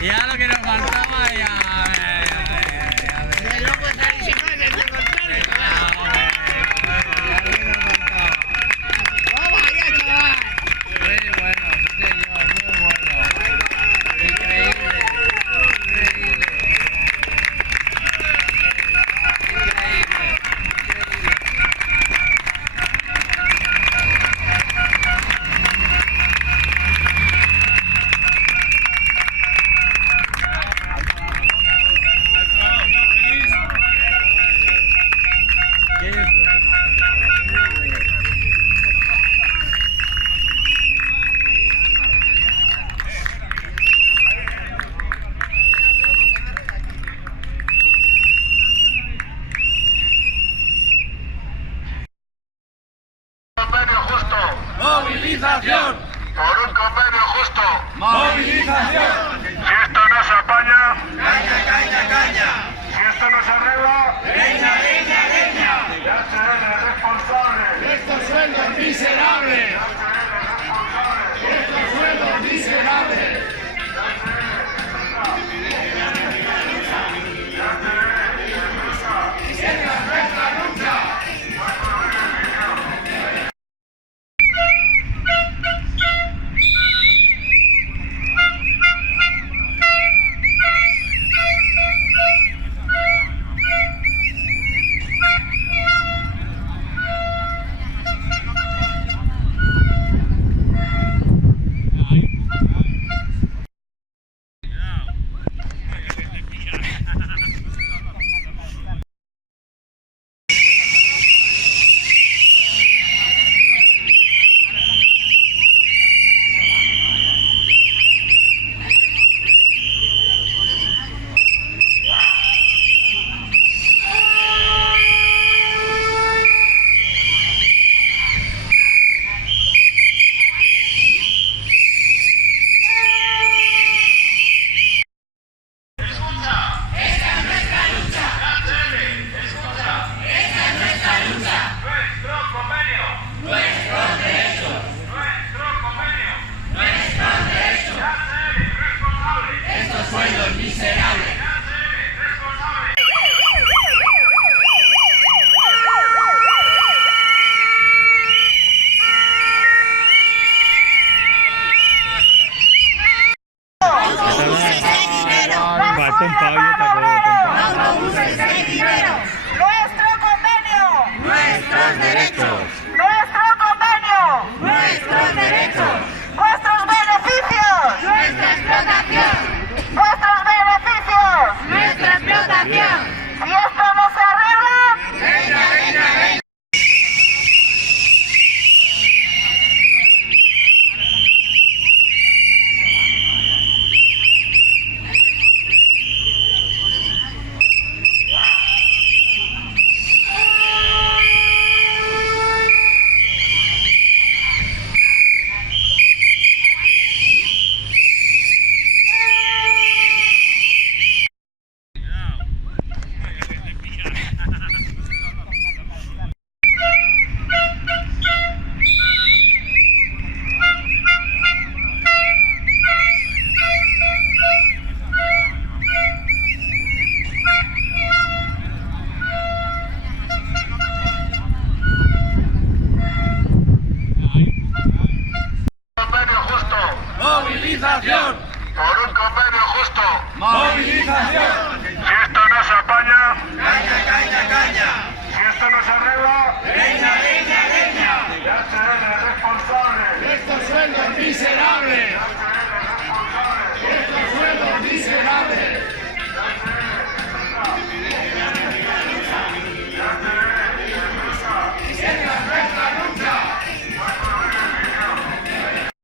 Ya lo que nos faltaba, ya. No puedes salir sin más, que te contaré. Vamos allá, chaval. Muy bueno, sí señor, muy bueno. Increíble, increíble. ¡Movilización! Por un convenio justo. ¡Movilización! Si esto no se apaña, ¡Caña, caña, caña! si esto no se arregla, ¡Leña, leña, leña! ya seré el responsable. ¡Estos sueldos miserables! ¡Estos sueldos miserables! Nuestro convenio. ¡Nuestros derechos! Nuestro convenio. ¡Nuestros derechos! Vuestros beneficios. ¡Nuestra explotación! Vuestros beneficios. ¡Nuestra explotación! Si esto no se arregla, ¡Leña, leña, leña! Convenio justo. ¡Movilización! Por un convenio justo. ¡Movilización! Si esto no se apaña, ¡Caña, caña, caña! si esto no se arregla, ¡Leña, leña, leña! ya seré el responsable. ¡Estos sueldos miserables!